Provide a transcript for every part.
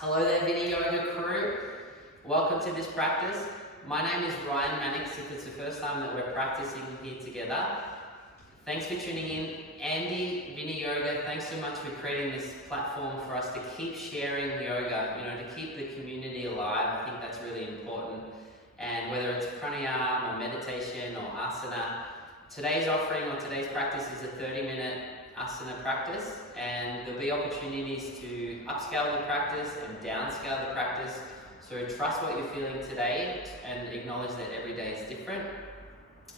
Hello there, Vinny Yoga crew. Welcome to this practice. My name is Mannix. If it's the first time that we're practicing here together, thanks for tuning in. Andy, Vinny Yoga, thanks so much for creating this platform for us to keep sharing yoga, to keep the community alive. I think that's really important. And whether it's pranayama or meditation or asana, today's offering or today's practice is a 30-minute asana practice, and there'll be opportunities to upscale the practice and downscale the practice. So trust what you're feeling today and acknowledge that every day is different.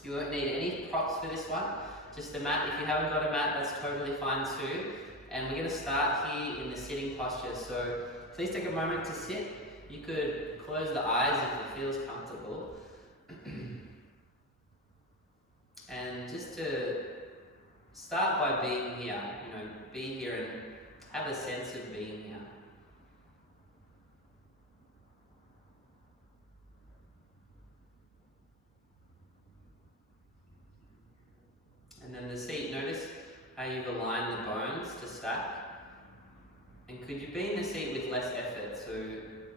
You won't need any props for this one, just a mat. If you haven't got a mat, that's totally fine too. And we're going to start here in the sitting posture. So please take a moment to sit. You could close the eyes if it feels comfortable. And just to start by being here, be here and have a sense of being here. And then the seat, notice how you've aligned the bones to stack. And could you be in the seat with less effort? So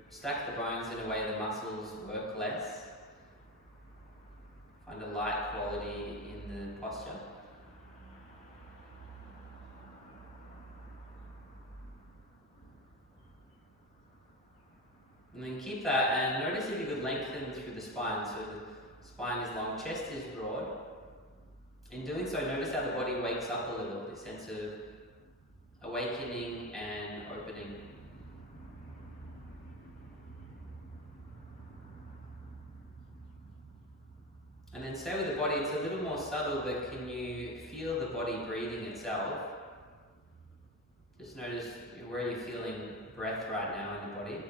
stack the bones in a way the muscles work less. Find a light quality in the posture. And then keep that, and notice if you could lengthen through the spine. So the spine is long, chest is broad. In doing so, notice how the body wakes up a little, this sense of awakening and opening. And then stay with the body. It's a little more subtle, but can you feel the body breathing itself? Just notice where you're feeling breath right now in the body.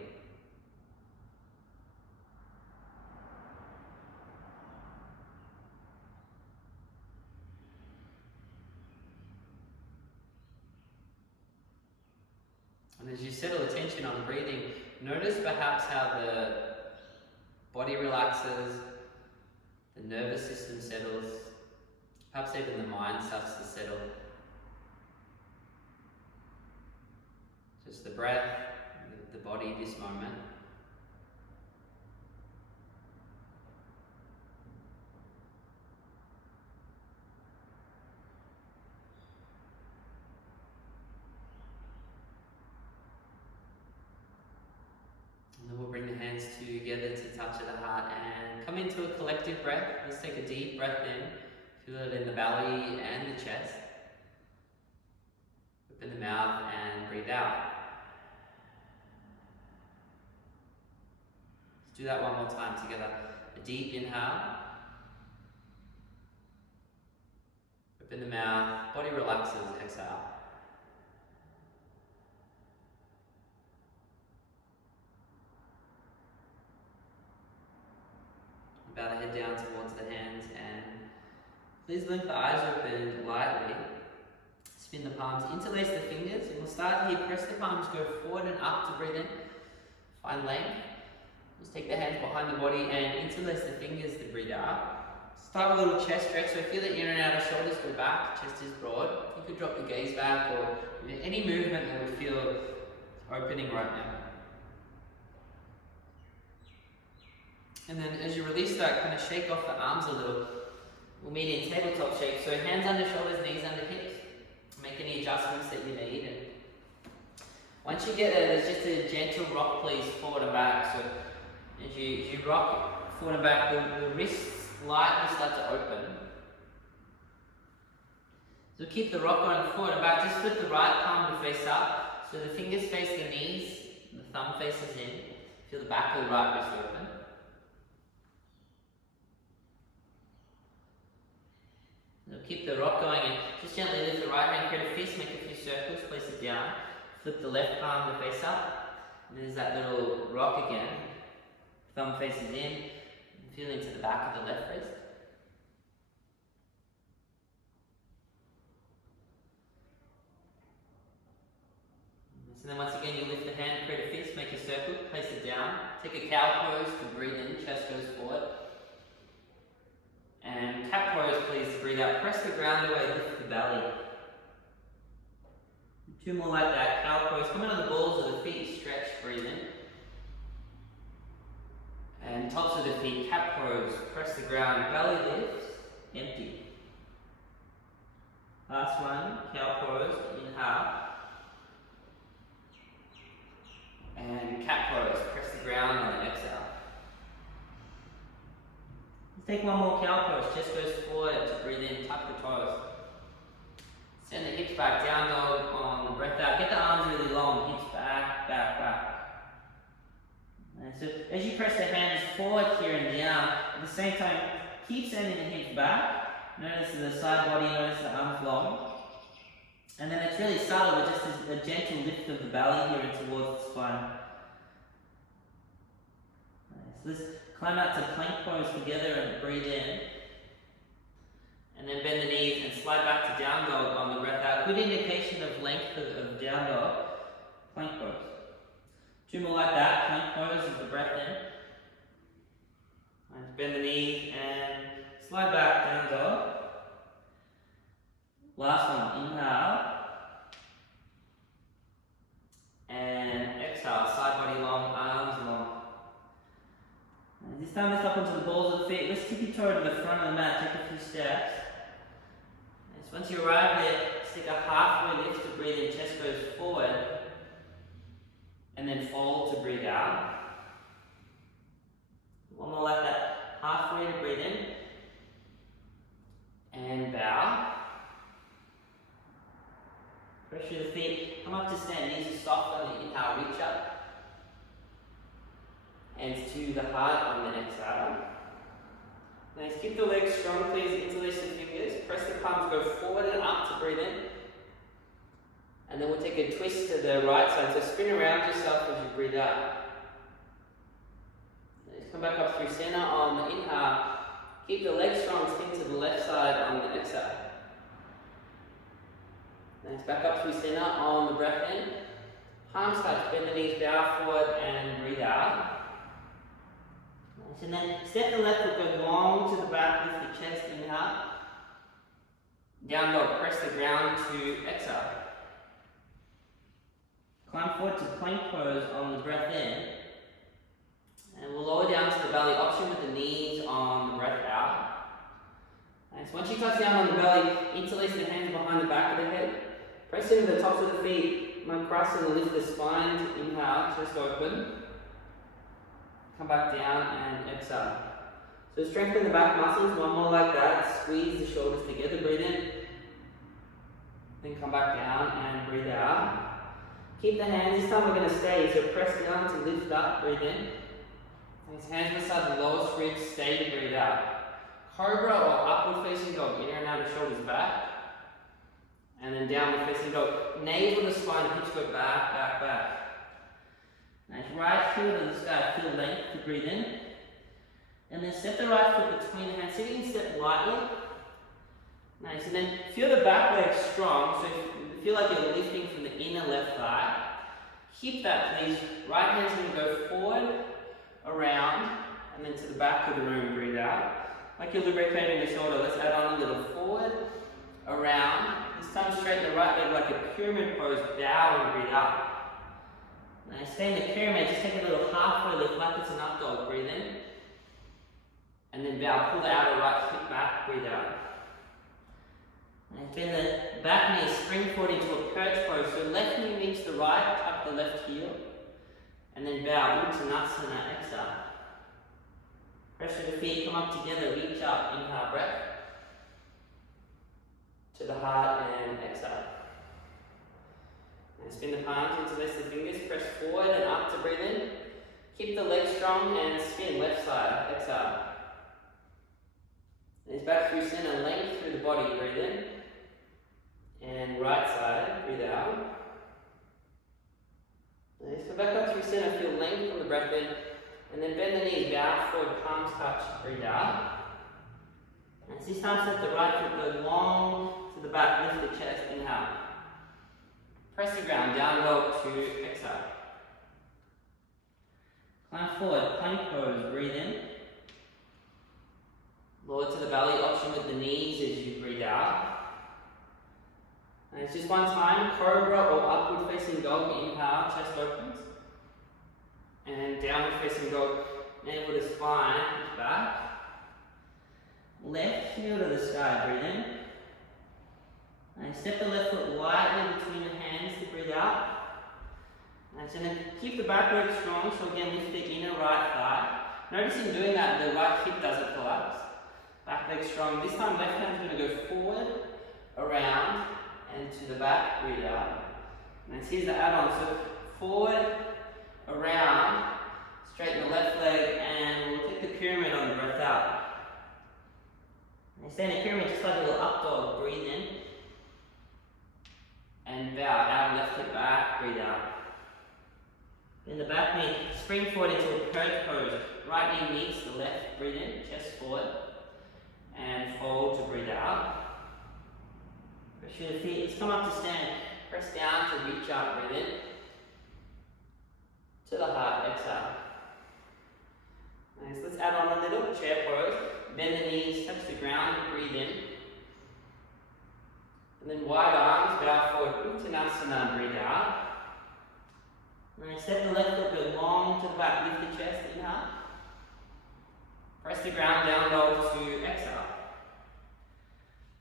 And as you settle attention on breathing, notice perhaps how the body relaxes, the nervous system settles, perhaps even the mind starts to settle. Just the breath, the body, this moment. And then we'll bring the hands together to touch at the heart and come into a collective breath. Let's take a deep breath in. Feel it in the belly and the chest. Open the mouth and breathe out. Let's do that one more time together. A deep inhale. Open the mouth, body relaxes, exhale. Bow the head down towards the hands, and please blink the eyes open lightly. Spin the palms, interlace the fingers, and we'll start here. Press the palms, go forward and up to breathe in. Find length. Just take the hands behind the body and interlace the fingers to breathe out. Start with a little chest stretch, so feel the in and out of shoulders go back, chest is broad. You could drop the gaze back, or any movement that would feel opening right now. And then as you release that, kind of shake off the arms a little. We'll meet in tabletop shake. So hands under shoulders, knees under hips. Make any adjustments that you need. And once you get there, there's just a gentle rock, please, forward and back. So as you rock forward and back, the wrists lightly start to open. So keep the rock going forward and back. Just flip the right palm to face up. So the fingers face the knees, the thumb faces in. Feel the back of the right wrist open. Keep the rock going and just gently lift the right hand, create a fist, make a few circles, place it down. Flip the left palm to face up. And there's that little rock again. Thumb faces in. Feel into the back of the left wrist. So then once again, you lift the hand, create a fist, make a circle, place it down. Take a cow pose to breathe in, chest goes forward. And cat pose, please, breathe out. Press the ground away, lift the belly. Two more like that, cow pose. Come in on the balls of the feet, stretch, breathe in. feet, cat pose, press the ground, belly lift, empty. Last one, cow pose, inhale. And cat pose, press the ground on the exhale. Let's take one more cow pose, chest goes forward to breathe in, tuck the toes. Send the hips back, down dog on the breath out. Get the arms really long, hips back, back, back. And so as you press the hands forward here and down, at the same time, keep sending the hips back. Notice the side body, notice the arms long. And then it's really subtle, but just a gentle lift of the belly here and towards the spine. So let's climb out to plank pose together and breathe in. And then bend the knees and slide back to down dog on the breath out. Good indication of length of down dog. Plank pose. Two more like that. Plank pose is the breath in. And bend the knees and slide back down dog. Last one. Inhale. And exhale. Side body long, arms long. And this time lift up onto the balls of the feet. Let's tippy toe to the front of the mat. Take a few steps. Once you arrive there, just take a halfway lift to breathe in, chest goes forward, and then fold to breathe out. One more like that, halfway to breathe in, and bow. Pressure the feet, come up to stand, knees are soft on the inhale, reach up, and to the heart on the exhale. Nice, keep the legs strong, please, interlace the fingers, press the palms, go forward and up to breathe in. And then we'll take a twist to the right side, so spin around yourself as you breathe out. Nice, come back up through center on the inhale, keep the legs strong, spin to the left side on the exhale. Nice, back up through center on the breath in, palms touch, bend the knees, bow forward and breathe out. And then step the left foot, go long to the back, lift the chest, inhale. Down dog, press the ground to exhale. Climb forward to plank pose on the breath in. And we'll lower down to the belly option with the knees on the breath out. Nice. Once you touch down on the belly, interlace the hands behind the back of the head. Press into the tops of the feet. Might cross and lift the spine to inhale, chest open. Come back down and exhale. So strengthen the back muscles, one more like that. Squeeze the shoulders together, breathe in. Then come back down and breathe out. Keep the hands, this time we're going to stay. So press down to lift up, breathe in. Nice, hands beside the lowest ribs, stay to breathe out. Cobra or upward facing dog, in and out of shoulders back. And then downward facing dog. Navel to spine, hips go back, back, back. Nice, right heel to the sky, feel length to breathe in. And then step the right foot between the hands, so you can step lightly. Nice, and then feel the back leg strong, so you feel like you're lifting from the inner left thigh. Keep that please, right hand's going to go forward, around, and then to the back of the room, breathe out. Like you're lubricating the shoulder, let's add on a little forward, around. This time straighten the right leg like a pyramid pose, bow and breathe out. Nice, stay in the pyramid, just take a little halfway lift like it's an up dog, breathe in. And then bow, pull the outer right hip back, breathe out. Nice, bend the back knee, spring forward into a perch pose. So left knee meets the right, tuck the left heel. And then bow, Uttanasana, exhale. Pressure the feet, come up together, reach up, inhale, breath. To the heart and exhale. And spin the palms, interlace the fingers, press forward and up to breathe in. Keep the legs strong and spin left side, exhale. And back through center, length through the body, breathe in. And right side, breathe out. And come back up through center, feel length from the breath in. And then bend the knees, bow forward, palms touch, breathe out. And this time set the right foot, go long to the back, lift the chest, inhale. Press the ground, down dog to exhale. Climb forward, plank pose, breathe in. Lower to the belly, option with the knees as you breathe out. And it's just one time, cobra or upward facing dog, inhale, chest opens. And downward facing dog, navel to spine, push back. Left heel to the sky, breathe in. And step the left foot lightly between the hands to breathe out. And so then keep the back leg strong, so again lift the inner right thigh. Notice in doing that, the right hip doesn't collapse. Back leg strong. This time left hand's going to go forward, around, and to the back, breathe out. And here's the add-on. So forward, around, straighten the left leg, and we'll take the pyramid on the breath out. And stay in the pyramid just like a little up dog. Breathe in. And bow out, left hip back, breathe out. Then the back knee, spring forward into a perch pose. Right knee meets the left, breathe in, chest forward. And fold to breathe out. Press through the feet, let's come up to stand. Press down to reach up, breathe in. To the heart, exhale. Nice, let's add on a little chair pose. Bend the knees, touch the ground, breathe in. And then wide arms, bow forward, Uttanasana, breathe out. And then step the left foot, go long to the back, lift the chest, inhale. Press the ground down, dog to exhale.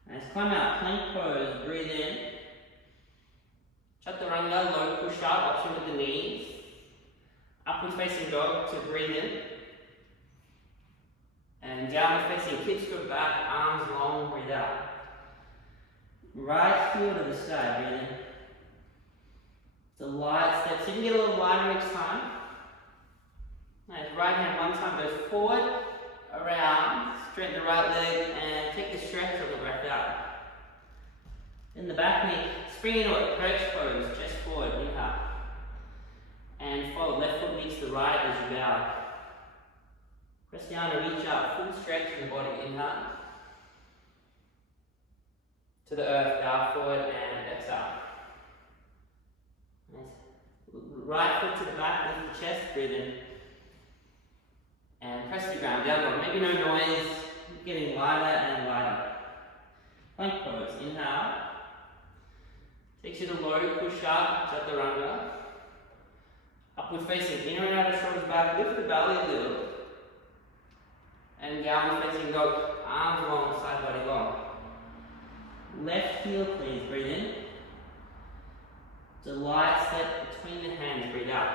Nice, climb out, plank pose, breathe in. Chaturanga, low push up, option with the knees. Upward facing dog to breathe in. And downward facing hips go back, arms long, breathe out. Right heel to the sky, breathe in. It's a light step, so you can get a little wider each time. Nice, right hand one time goes forward, around, straighten the right leg, and take the stretch of the breath out. Then the back knee, spring into a perch pose, chest forward, inhale. And fold, left foot meets the right as you bow. Press down and reach up, full stretch in the body, inhale. To the earth, bow forward and exhale. Nice. Right foot to the back, lift the chest, breathe in. And press the ground, down dog. Maybe no noise, getting lighter and lighter. Plank pose, inhale. Takes you to low, push up, chaturanga. Upward facing, inner and outer shoulders back, lift the belly a little. And downward facing dog, arms long, side body long. Left heel please, breathe in. It's a light step between the hands, breathe out.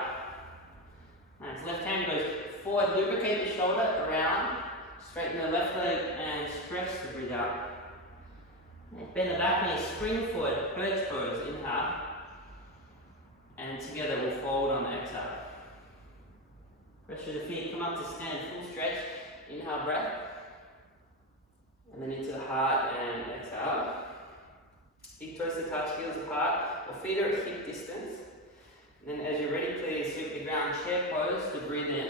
Nice, left hand goes forward, lubricate the shoulder, around, straighten the left leg and stretch to breathe out. Nice. Bend the back knee, spring forward, perch pose, inhale. And together we'll fold on the exhale. Press through the feet, come up to stand, full stretch, inhale breath. And then into the heart and exhale. Big toes to touch, heels apart, or feet are at hip distance. And then as you're ready, please sweep the ground, chair pose to breathe in.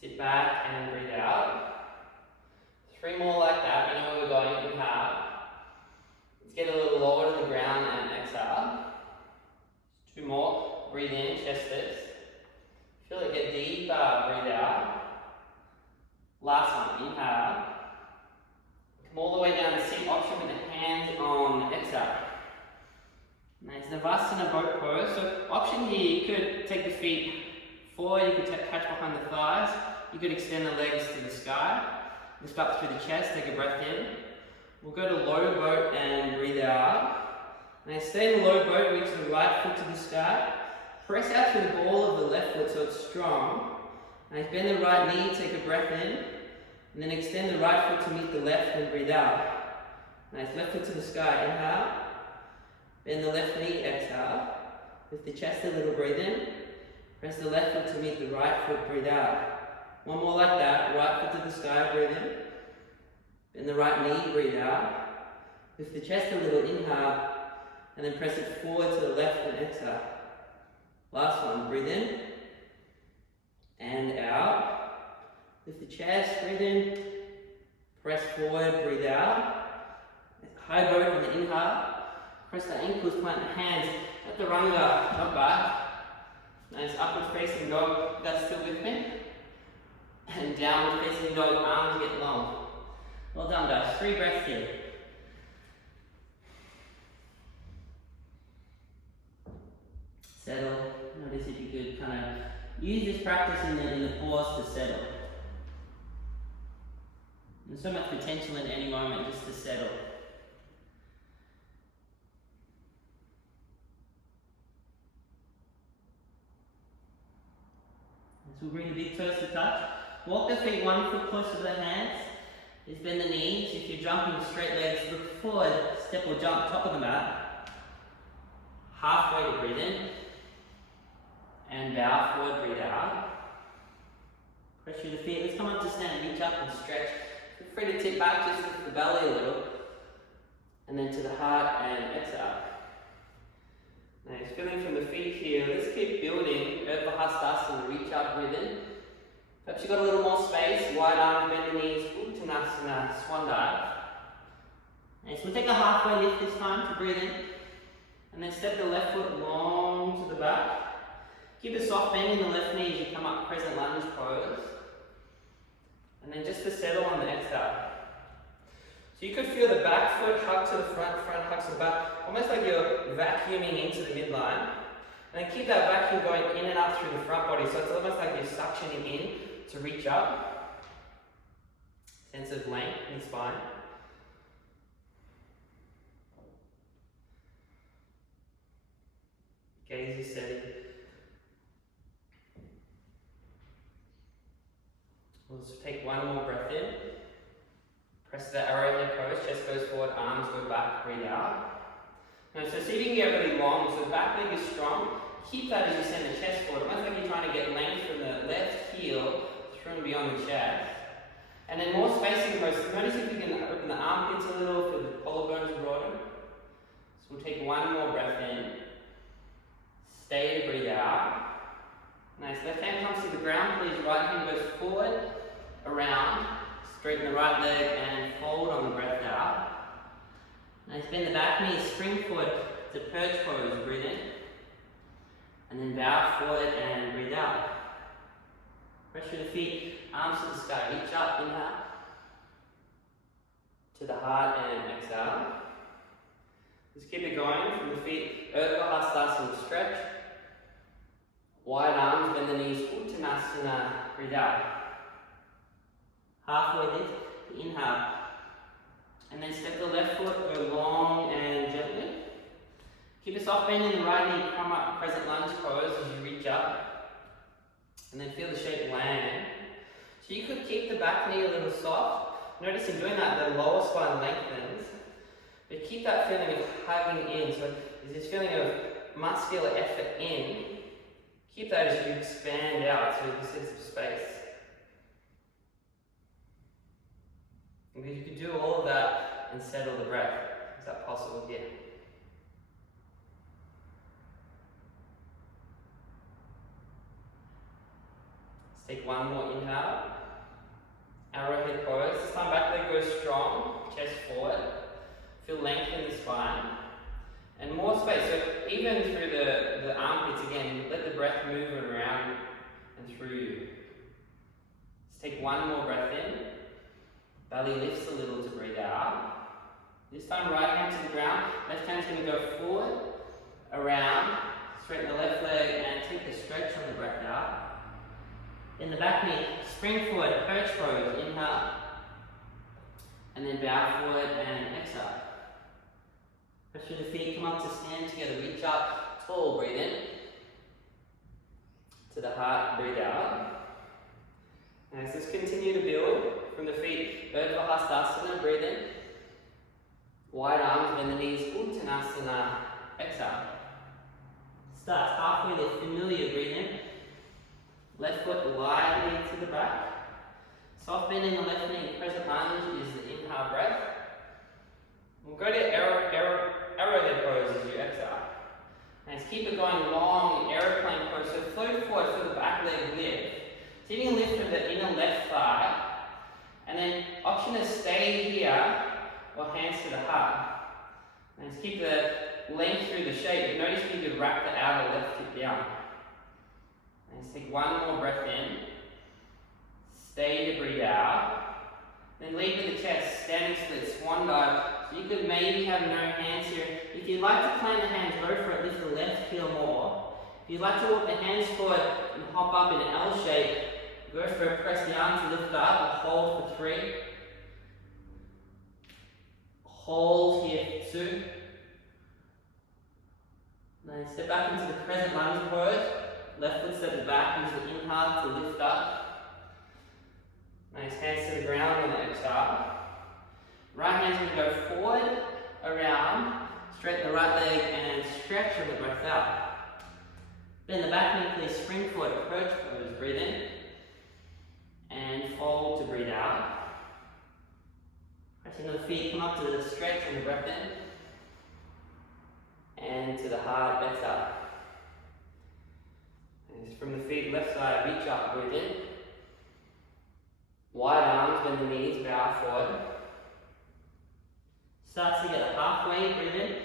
Sit back and breathe out. 3 more like that, we know where we're going, inhale. Let's get a little lower to the ground and exhale. 2 more, breathe in, chest lifts. Feel it get deeper, breathe out. Last one, inhale. Come all the way down to sit, option with the hands on exhale. Nice, Savasana boat pose. So option here, you could take the feet forward, you could catch behind the thighs, you could extend the legs to the sky, lift up through the chest, take a breath in. We'll go to low boat and breathe out. Now stay in the low boat, reach the right foot to the sky, press out through the ball of the left foot so it's strong. Now bend the right knee, take a breath in. And then extend the right foot to meet the left and breathe out. Nice, left foot to the sky, inhale. Bend the left knee, exhale. Lift the chest a little, breathe in. Press the left foot to meet the right foot, breathe out. 1 more like that, right foot to the sky, breathe in. Bend the right knee, breathe out. Lift the chest a little, inhale. And then press it forward to the left and exhale. Last one, breathe in. And out. Lift the chest, breathe in, press forward, breathe out. High boat on the inhale. Press the ankles, plant the hands, chaturanga, jump back. Nice upward facing dog, you guys still with me? And downward facing dog, arms get long. Well done guys, 3 breaths here. Settle, notice if you could kind of use this practice in the pause to settle. There's so much potential in any moment just to settle. So we'll bring the big toes to touch. Walk the feet 1 foot closer to the hands. Just bend the knees. If you're jumping straight legs, look forward, step or jump top of the mat. Halfway to breathe in. And bow forward, breathe out. Press through the feet. Let's come up to stand, reach up and stretch. Feel free to tip back, just lift the belly a little. And then to the heart and exhale. Nice, feeling from the feet here. Let's keep building. Urdhva Hastasana, reach up, breathe in. Perhaps you've got a little more space. Wide arms, bend the knees. Uttanasana, swan dive. Nice, we'll take a halfway lift this time to breathe in. And then step the left foot long to the back. Keep a soft bend in the left knee as you come up crescent lunge pose. And then just to settle on the exhale. So you could feel the back foot hug to the front, front hugs to the back, almost like you're vacuuming into the midline. And then keep that vacuum going in and up through the front body, so it's almost like you're suctioning in to reach up. Sense of length in the spine. Gaze is steady. We'll just take one more breath in. Press the arrowhead pose, chest goes forward, arms go back, breathe out. Now, so see if you can get really long, so the back leg is strong. Keep that as you send the chest forward, almost like you're trying to get length from the left heel through and beyond the chest. And then more spacing pose. Notice if you can open the armpits a little, feel the collarbones broaden. So we'll take one more breath in. Stay to breathe out. Nice, left hand comes to the ground, please. Right hand goes forward, around. Straighten the right leg and fold on the breath out. Nice, bend the back knee, spring forward to perch pose, breathe in. And then bow forward and breathe out. Press through the feet, arms to the sky, reach up, inhale. To the heart and exhale. Just keep it going from the feet, Urdhva Hastasana, stretch. Wide arms, bend the knees, Uttanasana, breathe out. Halfway lift, inhale. And then step the left foot, go long and gently. Keep a soft bend in the right knee, come up, crescent lunge pose as you reach up. And then feel the shape land. So you could keep the back knee a little soft. Notice in doing that, the lower spine lengthens. But keep that feeling of hugging in. So there's this feeling of muscular effort in. Keep that as you expand out, so there's a sense of space. Because you can do all of that and settle the breath. Is that possible here? Let's take one more inhale. Arrowhead pose. This time back leg goes strong, chest forward. Feel length in the spine. And more space. So even through the armpits again, let the breath move around and through you. Let's take one more breath in. Belly lifts a little to breathe out. This time right hand to the ground, left hand's going to go forward, around, straighten the left leg and take a stretch on the breath out. In the back knee, spring forward, perch pose, inhale. And then bow forward and exhale. Press through the feet, come up to stand together, reach up, tall, breathe in. To the heart, breathe out. Nice, let's continue to build from the feet. Urdhva Hastasana, breathe in. Wide arms, bend the knees, Uttanasana, exhale. Start halfway lift, familiar, breathe in. Left foot lightly to the back. Soft bend in the left knee, crescent lunge is the inhale breath. We'll go to arrowhead pose as you exhale. Nice, keep it going long, aeroplane pose. So float forward for the back leg lift. So you can lift from the inner left thigh. And then option is stay here or hands to the heart. Nice, keep the length through the shape. But notice you could wrap the outer left hip down. Nice, take one more breath in. Stay to breathe out. Then lead with the chest, standing split, swan dive. So you could maybe have no hands here. If you'd like to plant the hands, go for it, lift the left heel more. If you'd like to walk the hands forward and hop up in an L shape, go for a press down to lift up and hold for 3. Hold here for 2. Then step back into the crescent lunge pose. Left foot steps back into the inhale to lift up. Nice, hands to the ground on the exhale. Right hand's going to go forward, around, straighten the right leg and stretch on the breath out. Bend the back knee, please spring forward, approach pose, breathe in. And fold to breathe out. Pressing the feet, come up to the stretch on the breath in. And to the heart, exhale. And from the feet, left side, reach up, breathe in. Wide arms, bend the knees, bow forward. Start together, halfway, breathe in.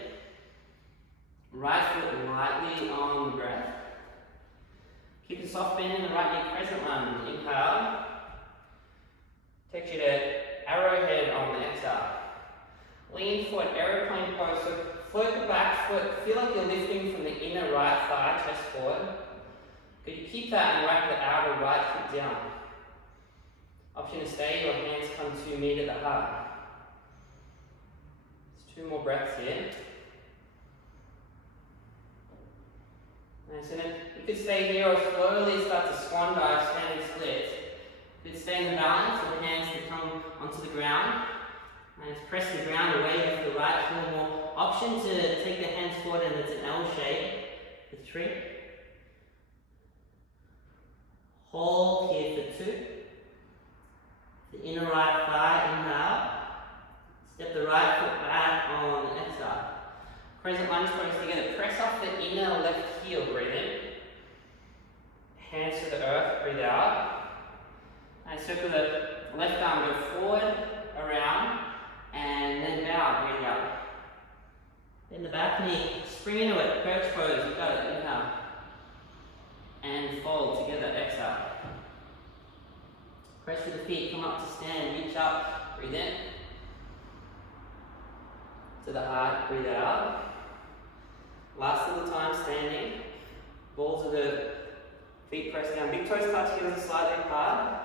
Right foot lightly on the breath. Keep a soft bend in the right knee, crescent lunge, inhale. Takes you to arrowhead on the exhale. Lean forward, aeroplane pose, so float the back foot, feel like you're lifting from the inner right thigh, chest forward. Could you keep that and wrap the outer right foot down? Option to stay, your hands come to meet at the heart. There's 2 more breaths here. Nice, and then you could stay here or slowly start to swan dive, standing split. You could stay in the balance with the hands to come onto the ground. And just press the ground away with the right heel more. Option to take the hands forward and it's an L shape for 3. Hold here for 2. The inner right thigh, inhale. Step the right foot back on the exhale. Crescent lunge pose together. Press off the inner left heel, breathe in. Hands to the earth, breathe out. And circle the left arm, go forward, around, and then bow, breathe out. Then the back knee, spring into it, perch pose, you got it, inhale. And fold together, exhale. Press to the feet, come up to stand, reach up, breathe in. To the heart, breathe out. Last little time standing. Balls of the feet press down. Big toes touch together slightly apart.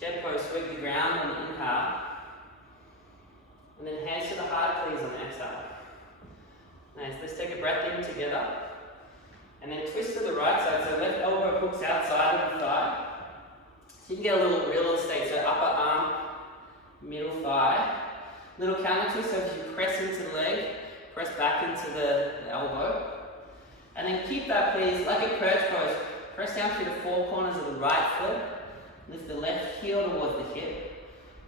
Chair pose, sweep the ground on the inhale. And then hands to the heart, please, on the exhale. Nice, let's take a breath in together. And then twist to the right side, so left elbow hooks outside of the thigh. So you can get a little real estate, so upper arm, middle thigh. Little counter twist, so if you press into the leg, press back into the elbow. And then keep that, please, like a perch pose. Press down through the 4 corners of the right foot. Lift the left heel towards the hip.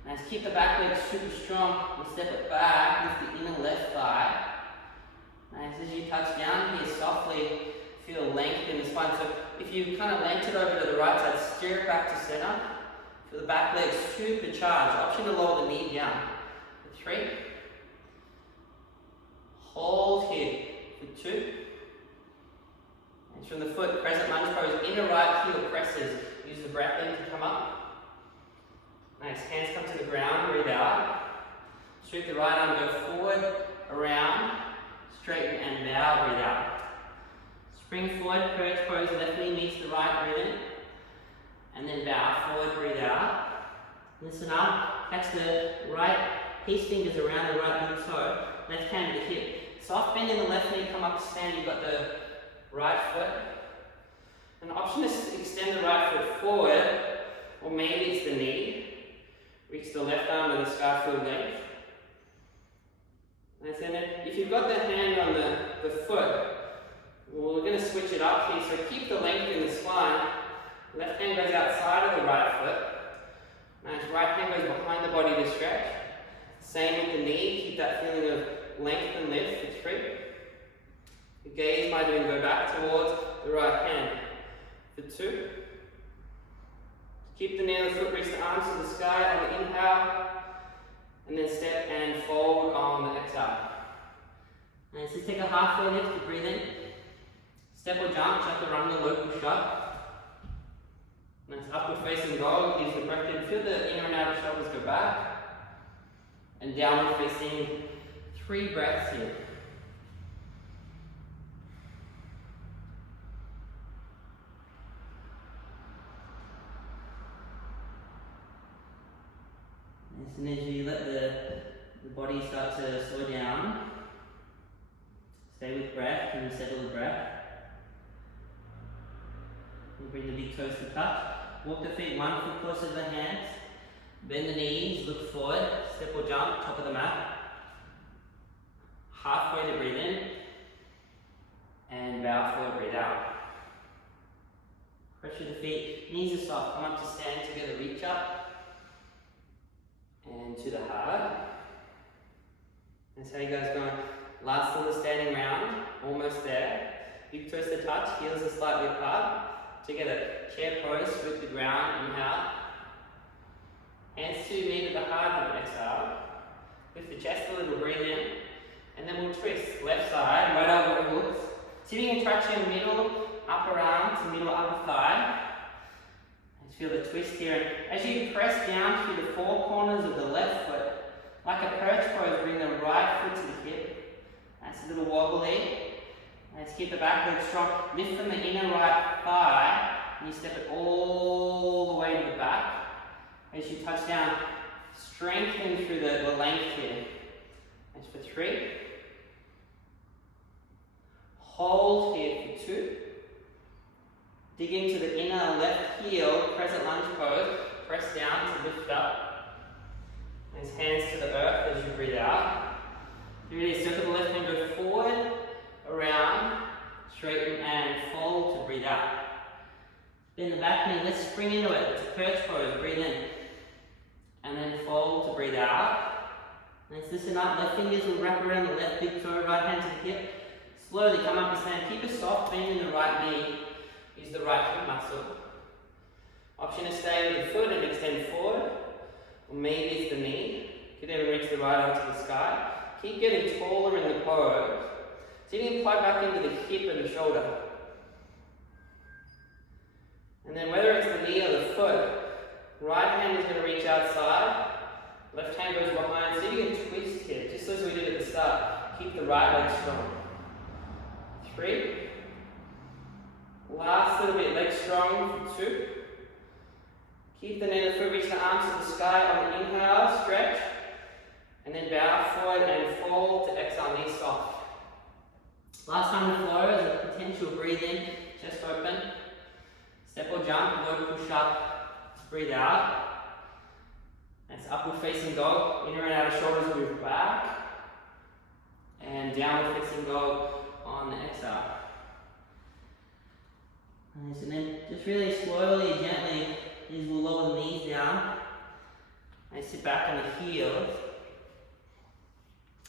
Nice, keep the back leg super strong. And step it back, lift the inner left thigh. Nice, as you touch down here, softly feel length in the spine. So if you kind of length it over to the right side, steer it back to center. Feel the back leg super charged. Option to lower the knee down. 3. Hold here for 2. And from the foot, crescent lunge pose, inner right heel presses. Use the breath in to come up. Nice, hands come to the ground, breathe out. Sweep the right arm, go forward, around, straighten and bow, breathe out. Spring forward, perch pose, left knee meets the right, breathe in. And then bow forward, breathe out. Listen up, catch the right peace fingers around the right big toe, left hand to the hip. Soft bend in the left knee, come up to stand, you've got the right foot. An option is to extend the right foot forward, or maybe it's the knee. Reach the left arm to the sky full length. And then if you've got the hand on the foot, well, we're going to switch it up here, so keep the length in the spine. Left hand goes outside of the right foot. Nice, right hand goes behind the body to stretch. Same with the knee, keep that feeling of length and lift for 3. The gaze might even go back towards the right hand for 2. Keep the knee on the foot, reach the arms to the sky on the inhale, and then step and fold on the exhale. And so take a halfway lift to breathe in. Step or jump, chaturanga, local shot. Nice upward facing dog, use the breath in, feel the inner and outer shoulders go back. And downward facing, 3 breaths here. And as you let the body start to slow down, stay with breath. Can you settle the breath? And bring the big toes to touch. Walk the feet 1 foot closer to the hands. Bend the knees, look forward, step or jump, top of the mat. Halfway to breathe in. And bow forward, breathe out. Pressure the feet, knees are soft. Come up to stand together, reach up. And to the heart. That's how you guys going. Last little standing round, almost there. Big toes to touch, heels are slightly apart. Together, chair pose, scoop the ground, inhale. Hands to meet at the heart of exhale. Lift the chest a little, breathe in. And then we'll twist, left side, right elbow hooks. Sitting contraction, middle, upper arm to middle upper thigh. Just feel the twist here. And as you press down through the four corners of the left foot, like a perch pose, bring the right foot to the hip. That's a little wobbly. Let's keep the back leg strong. Lift from the inner right thigh, and you step it all the way to the back. As you touch down, strengthen through the length here. That's for 3. Hold here for 2. Dig into the inner left heel, crescent lunge pose. Press down to lift up. Nice hands to the earth as you breathe out. Really circle the left hand, go forward, around, straighten and fold to breathe out. Bend the back knee, let's spring into it. It's a perch pose, breathe in. And then fold to breathe out. Let's listen up, left fingers will wrap around the left big toe, right hand to the hip. Slowly come up and stand, keep a soft bend in the right knee. Use the right hip muscle. Option to stay with the foot and extend forward. Or maybe it's the knee. You can even reach the right arm to the sky. Keep getting taller in the pose. So you can plug back into the hip and the shoulder. And then whether it's the knee or the foot, right hand is going to reach outside, left hand goes behind, so you can twist here, just as we did at the start. Keep the right leg strong. 3. Last little bit, leg strong for 2. Keep the knee and the foot, reach the arms to the sky on the inhale, stretch. And then bow forward and fold to exhale, knees soft. Last time to flow is a potential breathe in, chest open. Step or jump, low push up, breathe out. That's upward facing dog, inner and outer shoulders move back. And downward facing dog on the exhale. Nice, and then just really slowly, gently, we'll lower the knees down. And sit back on the heels.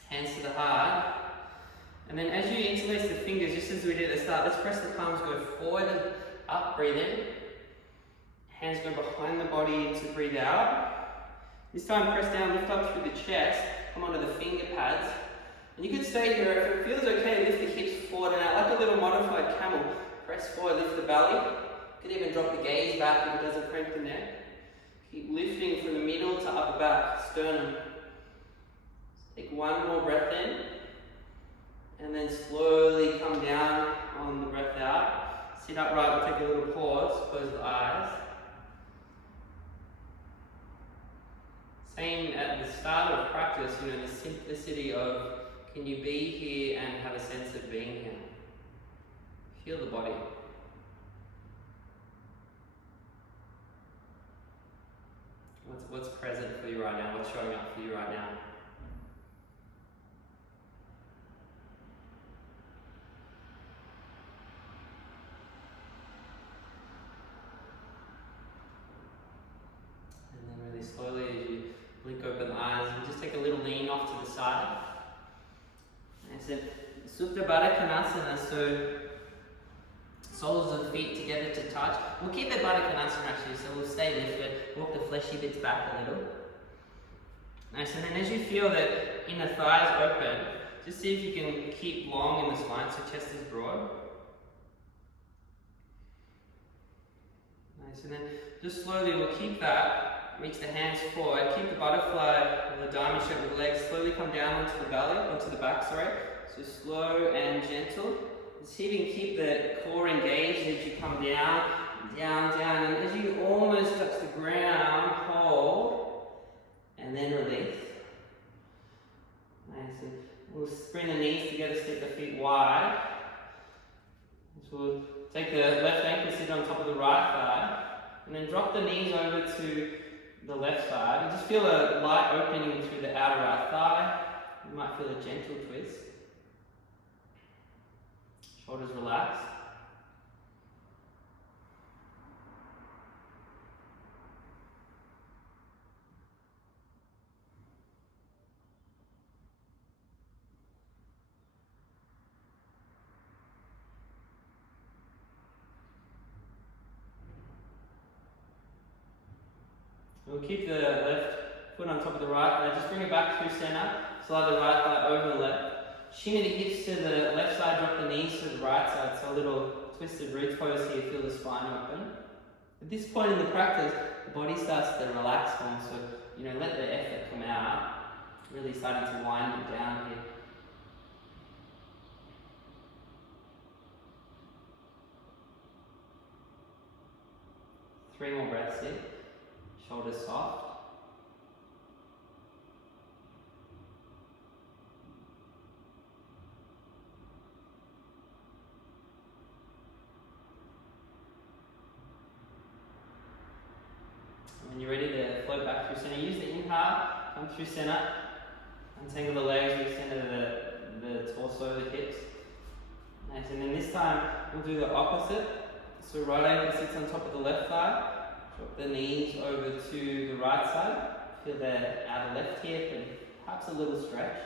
Hands to the heart. And then as you interlace the fingers, just as we did at the start, let's press the palms, go forward and up, breathe in. Hands go behind the body to breathe out. This time press down, lift up through the chest, come onto the finger pads. And you can stay here, if it feels okay, lift the hips forward and out, like a little modified camel. Press forward, lift the belly. You can even drop the gaze back if it doesn't crank the neck. Keep lifting from the middle to upper back, sternum. Take one more breath in. And then slowly come down on the breath out. Sit upright, we'll take a little pause, close the eyes. Same at the start of practice, the simplicity of can you be here and have a sense of being here. Feel the body. What's present for you right now? What's showing up for you right now? Slowly, as you blink open the eyes, and just take a little lean off to the side. And it's Supta Baddha Konasana, so soles of the feet together to touch. We'll keep the Baddha Konasana actually, so we'll stay lifted, walk the fleshy bits back a little. Nice, and then as you feel the inner thighs open, just see if you can keep long in the spine, so chest is broad. Nice, and then just slowly we'll keep that. Reach the hands forward, keep the butterfly or the diamond shape with the legs, slowly come down onto the belly, onto the back, sorry. So slow and gentle. See if you can keep the core engaged as you come down, down, down. And as you almost touch the ground, hold. and then release. Nice. And we'll bring the knees together, step the feet wide. So we'll take the left ankle, sit on top of the right thigh, and then drop the knees over to the left side. And just feel a light opening through the outer right thigh. You might feel a gentle twist. Shoulders relaxed. We'll keep the left foot on top of the right thigh. Just bring it back through center. Slide the right thigh over the left. Shimmy the hips to the left side. Drop the knees to the right side. So a little twisted roots pose here. Feel the spine open. At this point in the practice, the body starts to relax more. So, let the effort come out. Really starting to wind it down here. Three more breaths here. Shoulders soft. When you're ready to float back through center, use the inhale, come through center, untangle the legs, recenter the torso, the hips. Nice, and then this time we'll do the opposite. So right ankle sits on top of the left thigh. Drop the knees over to the right side. Feel the outer left hip and perhaps a little stretch.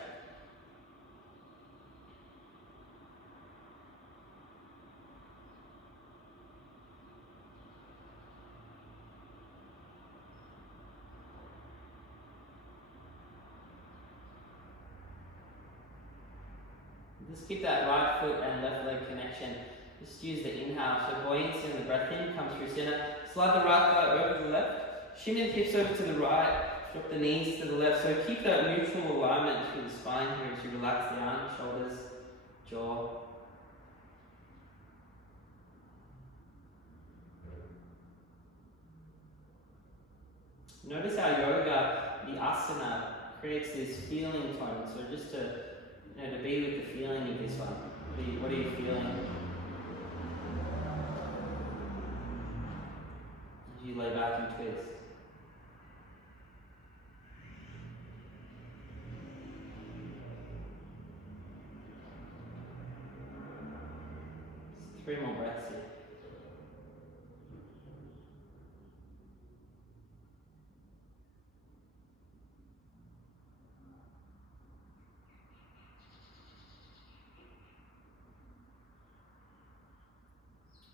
Just keep that right foot and left leg connection. Just use the inhale. So buoyancy in the breath in, come through center. Slide the right thigh over the left. Shimmy the hips over to the right. Drop the knees to the left. So keep that neutral alignment through the spine here as you relax the arms, shoulders, jaw. Notice how yoga, the asana, creates this feeling tone. So just to be with the feeling of this one. What are you feeling? As you lay back and twist. Just 3 more breaths here.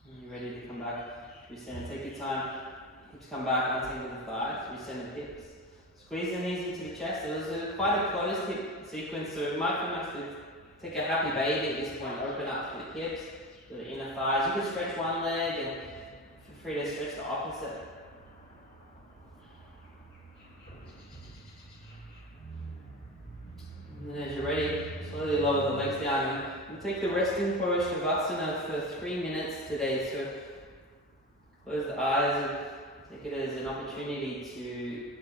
You're ready to come back, recenter. Take your time, hips come back, untangle the thighs, recenter the hips. Squeeze the knees into the chest. It was quite a closed hip sequence, so it might be nice to take a happy baby at this point. Open up for the hips, for the inner thighs. You can stretch one leg and feel free to stretch the opposite. And then as you're ready, slowly lower the legs down. And take the resting pose Savasana for 3 minutes today. So close the eyes and take it as an opportunity to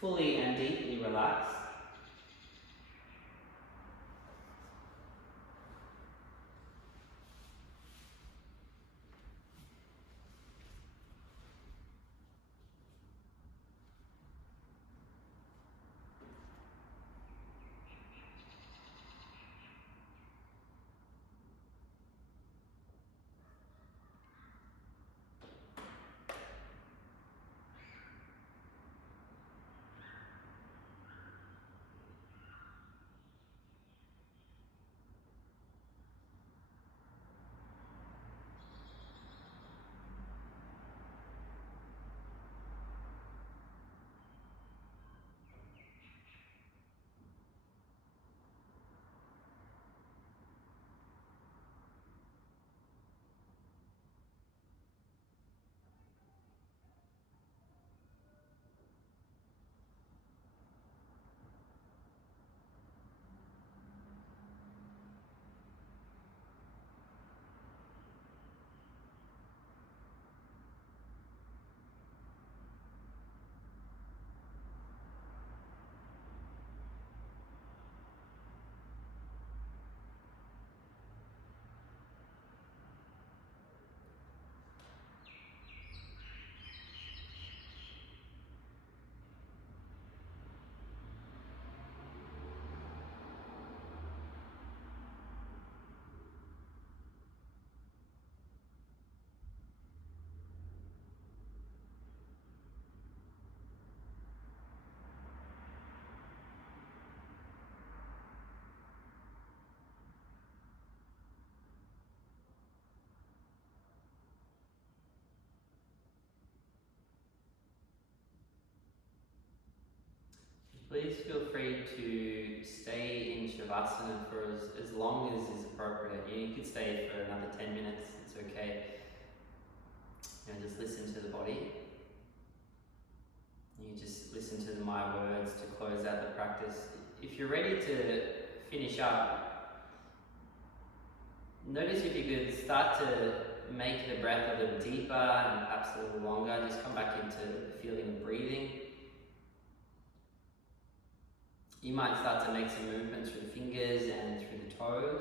fully and deeply relax. Please feel free to stay in Savasana for as long as is appropriate. You could stay for another 10 minutes, it's okay. Just listen to the body. You just listen to my words to close out the practice. If you're ready to finish up, notice if you could start to make the breath a little deeper and perhaps a little longer. Just come back into the feeling of breathing. You might start to make some movements through the fingers and through the toes.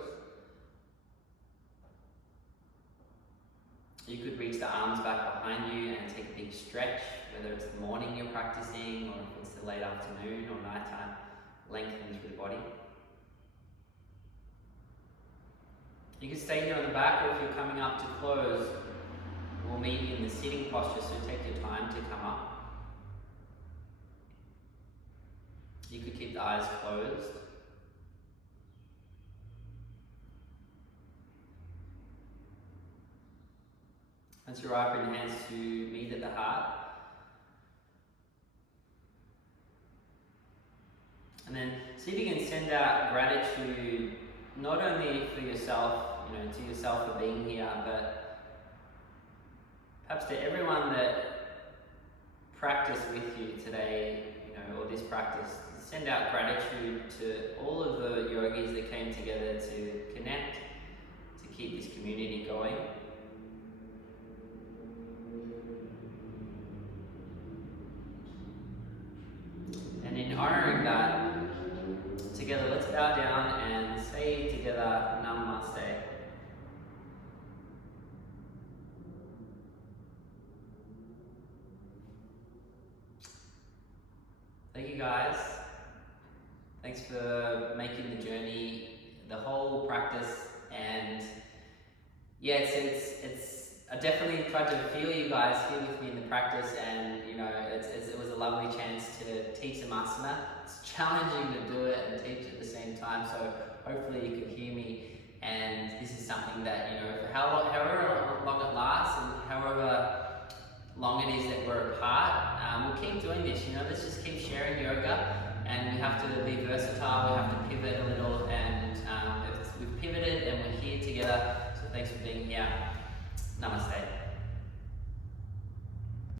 You could reach the arms back behind you and take a big stretch, whether it's the morning you're practicing or if it's the late afternoon or nighttime, lengthen through the body. You can stay here on the back, or if you're coming up to close, we'll meet in the sitting posture, so take your time to come up. You could keep the eyes closed. Once you arrive, bring your hands to meet at the heart. And then see if you can send out gratitude, not only for yourself, to yourself for being here, but perhaps to everyone that practiced with you today, or this practice. Send out gratitude to all of the yogis that came together to connect, to keep this community going. And in honoring that, together let's bow down and say together, Namaste. Thank you guys. Thanks for making the journey, the whole practice, and yeah, it's I definitely tried to feel you guys here with me in the practice, and it was a lovely chance to teach some asana. It's challenging to do it and teach at the same time, so hopefully you could hear me, and this is something that, for however long it lasts and however long it is that we're apart, we'll keep doing this. Let's just keep sharing yoga, and we have to be versatile, we have to pivot a little, and we've pivoted and we're here together, so thanks for being here. Namaste.